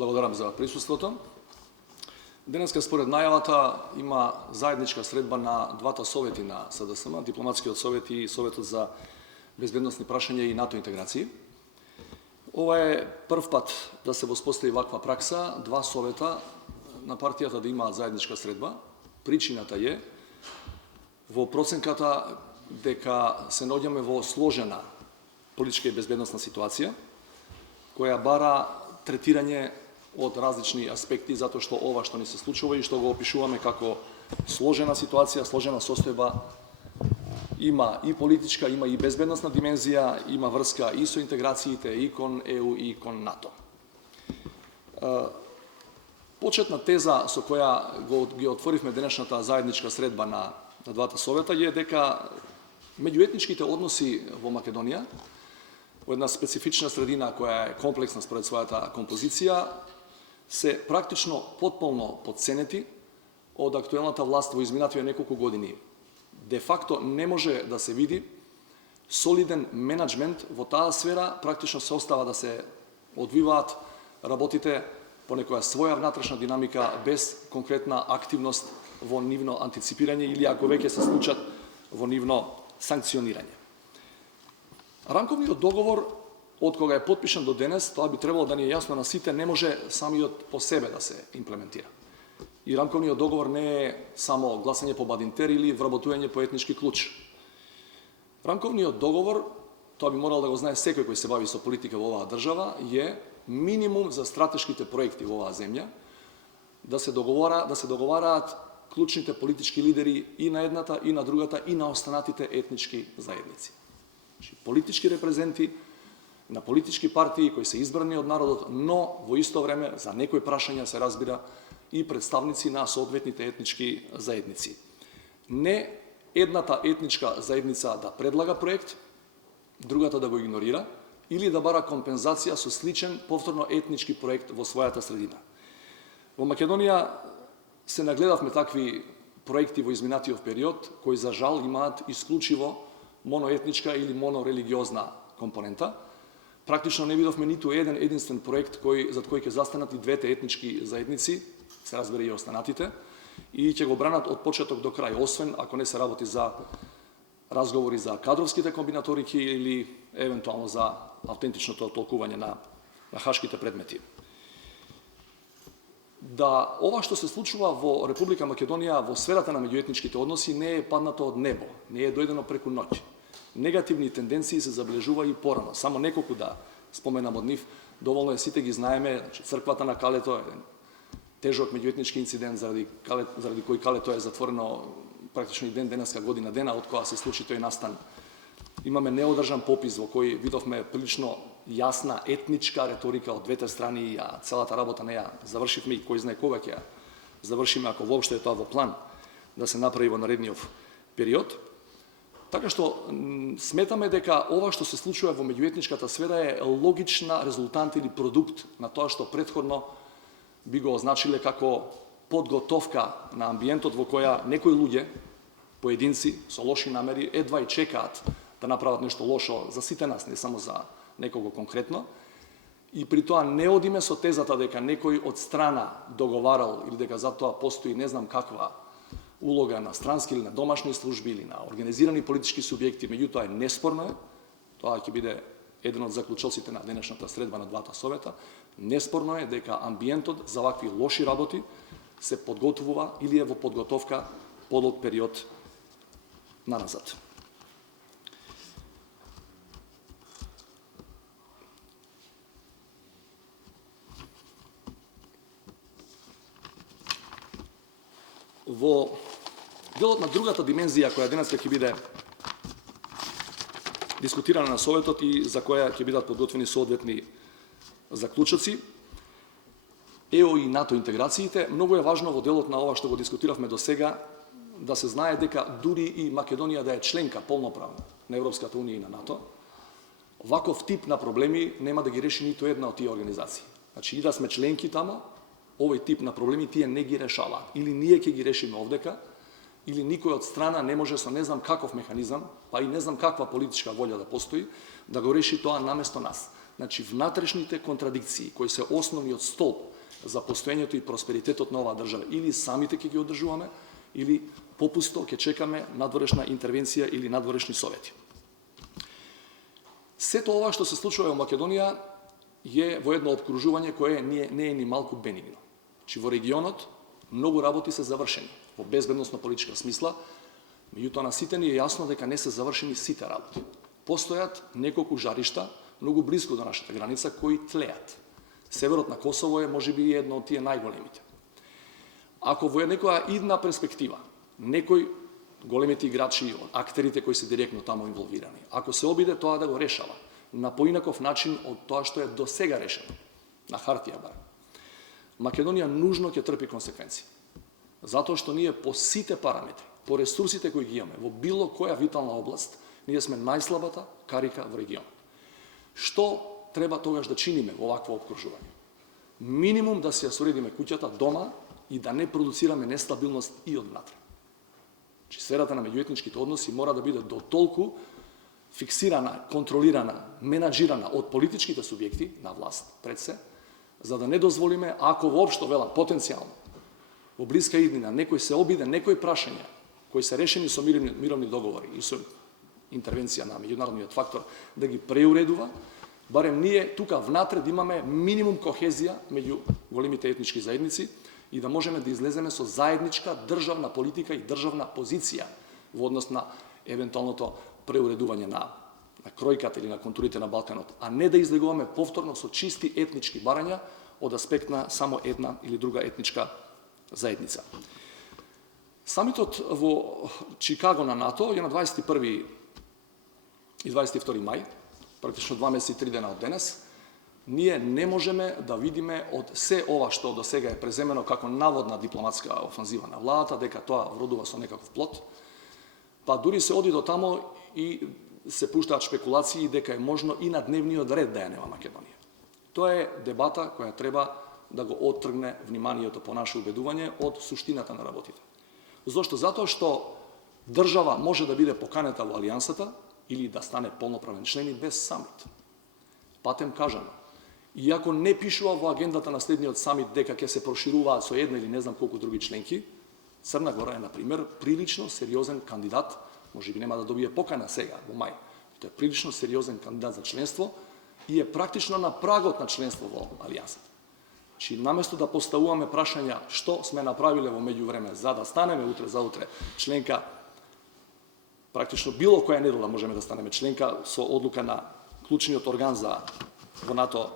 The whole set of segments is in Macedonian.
Благодарам за присуството. Денеска според најавата има заедничка средба на двата совети на СДСМ, Дипломатскиот совет и Советот за безбедносни прашања и НАТО интеграции. Ова е прв пат да се воспостави ваква пракса, два совета на партијата да имаат заедничка средба. Причината е во проценката дека се наоѓаме во сложена политичка и безбедносна ситуација, која бара третирање од различни аспекти, затоа што ова што ни се случува и што го опишуваме како сложена ситуација, сложена состојба, има и политичка, има и безбедносна димензија, има врска и со интеграциите и кон ЕУ и кон НАТО. Почетна теза со која ги отворивме денешната заедничка средба на двата совета е дека меѓуетничките односи во Македонија, во една специфична средина која е комплексна според својата композиција, се практично потполно подценети од актуелната власт во изминативе неколку години. Де факто не може да се види солиден менеджмент во таа сфера, практично се остава да се одвиваат работите по некоја своја внатрешна динамика без конкретна активност во нивно антиципирање или ако веќе се случат во нивно санкционирање. Рамковниот договор од кога е потпишан до денес, тоа би требало да ни е јасно на сите, не може самиот по себе да се имплементира. И рамковниот договор не е само гласање по бадинтер или вработување по етнички клуч. Рамковниот договор, тоа би морал да го знае секој кој се бави со политика во оваа држава, е минимум за стратешките проекти во оваа земја, да се договараат клучните политички лидери и на едната, и на другата, и на останатите етнички заедници. Политички репрезенти на политички партии кои се избрани од народот, но во исто време за некои прашања се разбира и представници на соодветните етнички заедници. Не едната етничка заедница да предлага проект, другата да го игнорира, или да бара компензација со сличен повторно етнички проект во својата средина. Во Македонија се нагледавме такви проекти во изминатиот период, кои за жал имаат исклучиво моноетничка или монорелигиозна компонента. Практично не видовме ниту еден единствен проект зад кој ќе застанат и двете етнички заедници, се разбере и останатите, и ќе го бранат од почеток до крај, освен ако не се работи за разговори за кадровските комбинаторики или евентуално за автентичното толкување на хашките предмети. Да ова што се случува во Република Македонија во сферата на меѓуетничките односи не е паднато од небо, не е дојдено преку ноќ. Негативни тенденции се забележува и порано. Само неколку да споменам од нив, доволно е сите ги знаеме, црквата на Калето е тежок меѓуетнички инцидент заради кој Калето е затворено практично и денеска година дена од кога се случи тој настан. Имаме неодржан попис во кој видовме прилично јасна етничка реторика од двете страни, а целата работа не ја завршивме и кој знае кога ќе ја завршиме, ако воопшто е тоа во план да се направи во наредниот период. Така што сметаме дека ова што се случува во меѓуетничката сфера е логична резултант или продукт на тоа што претходно би го означиле како подготовка на амбиентот во која некои луѓе, поединци со лоши намери, едва и чекаат да направат нешто лошо за сите нас, не само за некого конкретно, и при тоа не одиме со тезата дека некој од страна договарал или дека за тоа постои не знам каква улога на странски или на домашни служби или на организирани политички субјекти, меѓутоа е неспорно е, тоа ќе биде еден од заклучоците на денешната средба на двата совета, неспорно е дека амбиентот за вакви лоши работи се подготвува или е во подготовка подолг период наназад. Во делот на другата димензија која денеска ќе биде дискутирана на Советот и за која ќе бидат подготвени соодветни заклучоци, ЕО и НАТО интеграциите, многу е важно во делот на ова што го дискутиравме до сега да се знае дека дури и Македонија да е членка полноправна на Европската унија и на НАТО, ваков тип на проблеми нема да ги реши ниту една од тие организации. Значи и да сме членки тамо, овој тип на проблеми тие не ги решаваат. Или ние ќе ги решиме овдека, или никој од страна не може со не знам каков механизам, па и не знам каква политичка волја да постои, да го реши тоа наместо нас. Значи, внатрешните контрадикции, кои се основниот столб за постоењето и просперитетот на оваа држава, или самите ќе ги одржуваме, или попусто ќе чекаме надворешна интервенција или надворешни совети. Сето ова што се случува во Македонија е во едно обкружување кое не е ни малку бенигно. Значи, во регионот многу работи се завршени во безбедносно-политичка смисла, меѓутоа на сите ни е јасно дека не се завршени сите работи. Постојат неколку жаришта многу близко до нашата граница кои тлеат. Северот на Косово е можеби едно од тие најголемите. Ако во некоја идна перспектива некој големите играчи, актерите кои се директно таму инволвирани, ако се обиде тоа да го решава на поинаков начин од тоа што е до сега решено, на хартија барем, Македонија нужно ќе трпи консеквенции. Затоа што ние по сите параметри, по ресурсите кои ги имаме, во било која витална област, ние сме најслабата карика во регионот. Што треба тогаш да чиниме во овакво обкружување? Минимум да си ја соредиме куќата дома и да не продуцираме нестабилност и однатре. Че сферата на меѓуетничките односи мора да биде дотолку фиксирана, контролирана, менаџирана од политичките субјекти на власт пред се, за да не дозволиме, ако воопшто велам потенцијално во блиска иднина некој се обиде некои прашања кои се решени со мировни договори и со интервенција на меѓународниот фактор да ги преуредува, барем ние тука внатре да имаме минимум кохезија меѓу големите етнички заедници и да можеме да излеземе со заедничка државна политика и државна позиција во однос на евентуалното преуредување на кројката или на контурите на Балканот, а не да излегуваме повторно со чисти етнички барања од аспект на само една или друга етничка заедница. Самитот во Чикаго на НАТО е на 21 и 22 мај, практично 2 месеци и 3 дена од денес. Ние не можеме да видиме од се ова што до сега е преземено како наводна дипломатска офанзива на владата, дека тоа вродува со некаков плод, па дури се оди до тамо и се пуштаат шпекулации дека е можно и на дневниот ред да ја нема Македонија. Тоа е дебата која треба да го оттргне вниманието по наше убедување од суштината на работите. Зошто? Затоа што држава може да биде поканета во алијансата или да стане полноправен член и без самит. Патем кажано, иако не пишува во агендата на следниот самит дека ќе се прошируваат со една или не знам колку други членки, Црна Гора е, например, прилично сериозен кандидат, може би нема да добие покана сега, во мај. Тоа е прилично сериозен кандидат за членство и е практично на прагот на членство во алијансата. Чи наместо да поставуваме прашања што сме направиле во меѓувреме за да станеме утре за утре членка, практично било која недела можеме да станеме членка со одлука на клучниот орган за во НАТО,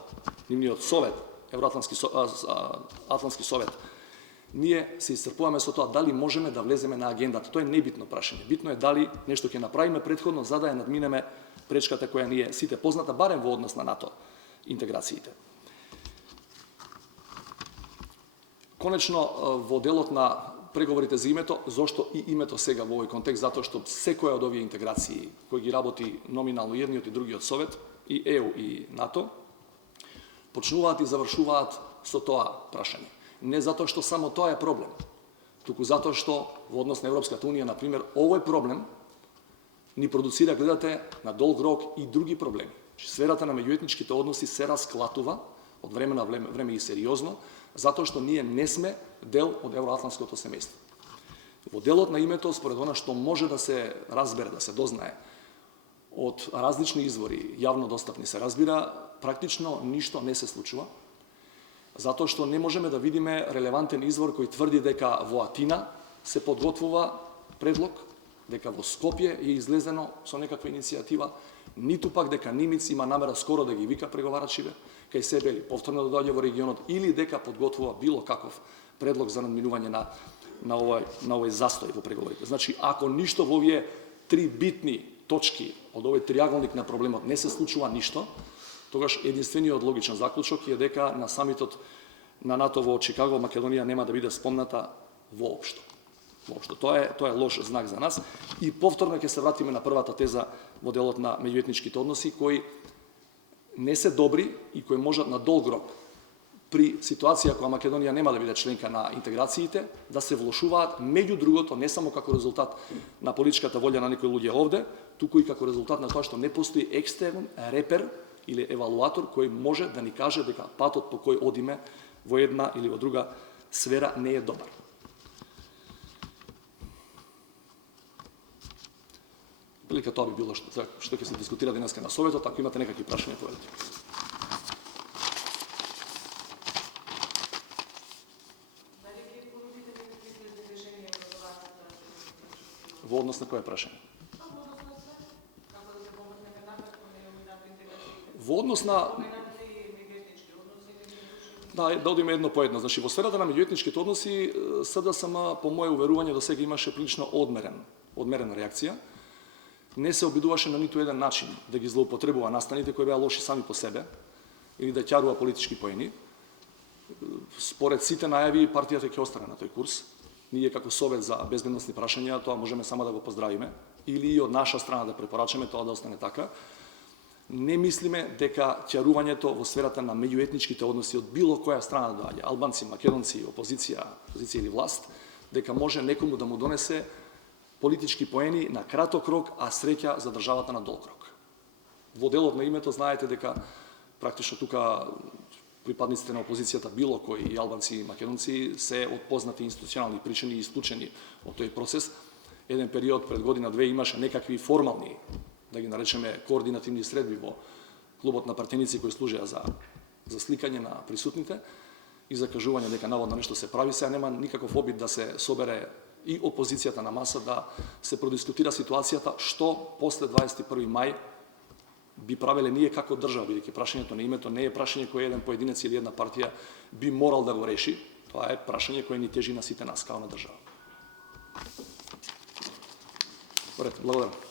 нивниот совет, Евроатлантски совет, ние се исцрпуваме со тоа дали можеме да влеземе на агендата. Тоа е небитно прашање. Битно е дали нешто ќе направиме претходно за да ја надминеме пречката која ни е сите позната, барем во однос на НАТО интеграциите. Конечно, во делот на преговорите за името, зошто и името сега во овој контекст, затоа што секоја од овие интеграции кои ги работи номинално едниот и другиот совет, и ЕУ и НАТО, почнуваат и завршуваат со тоа прашање. Не затоа што само тоа е проблем, туку затоа што во однос на Европската унија, например, овој проблем ни продуцира, гледате, на долг рок и други проблеми. Сферата на меѓуетничките односи се расклатува од време на време и сериозно, затоа што ние не сме дел од евроатлантското семејство. Во делот на името, според она што може да се разбере, да се дознае од различни извори, јавно достапни се разбира, практично ништо не се случува, затоа што не можеме да видиме релевантен извор кој тврди дека во Атина се подготвува предлог, дека во Скопје е излезено со некаква иницијатива, ниту пак дека Нимиц има намера скоро да ги вика преговарачиве кај себе или повторно да доаѓа во регионот, или дека подготвува било каков предлог за надминување на овој застој во преговорите. Значи, ако ништо во овие три битни точки од овој триаголник на проблемот не се случува ништо, тогаш единствениот логичен заклучок е дека на самитот на НАТО во Чикаго Македонија нема да биде спомната воопшто. Тоа е лош знак за нас и повторно ќе се вратиме на првата теза во делот на меѓуетничките односи кои не се добри и кои можат на долг рок при ситуација кога Македонија нема да биде членка на интеграциите да се влошуваат, меѓу другото не само како резултат на политичката волја на некои луѓе овде, туку и како резултат на тоа што не постои екстерен репер или евалуатор кој може да ни каже дека патот по кој одиме во една или во друга сфера не е добар. Прилика тоа би било што ќе се дискутира денеска на Советот, ако имате некакви прашања, поведете. Во однос на кое прашање? Во однос на... Да одиме едно по едно. Значи, во сферата на меѓуетничките односи, СДСМ, по моје уверување, до сега имаше прилично одмерена реакција. Не се обидуваше на ниту еден начин да ги злоупотребува настаните кои беа лоши сами по себе или да ќарува политички поени. Според сите најави, партијата ќе остане на тој курс. Ние како Совет за безбедносни прашања тоа можеме само да го поздравиме или и од наша страна да препорачаме тоа да остане така. Не мислиме дека ќарувањето во сферата на меѓуетничките односи од било која страна да доаѓа, албанци, македонци, опозиција или власт, дека може некому да му донесе политички поени на краток рок, а среќа за државата на долг рок. Во делот на името знаете дека практично тука припадниците на опозицијата, било кои и албанци и македонци, се од познати институционални причини исклучени од тој процес. Еден период пред година-две имаше некакви формални, да ги наречеме, координативни средби во клубот на партеници кои служеа за сликање на присутните и за кажување дека наводно нешто се прави. Сега нема никаков обид да се собере и опозицијата на маса да се продискутира ситуацијата што после 21. мај би правеле ние како држава, бидејќи прашањето на името не е прашање кое еден поединец или една партија би морал да го реши. Тоа е прашање кое ни тежи на сите нас као на држава. Благодарам.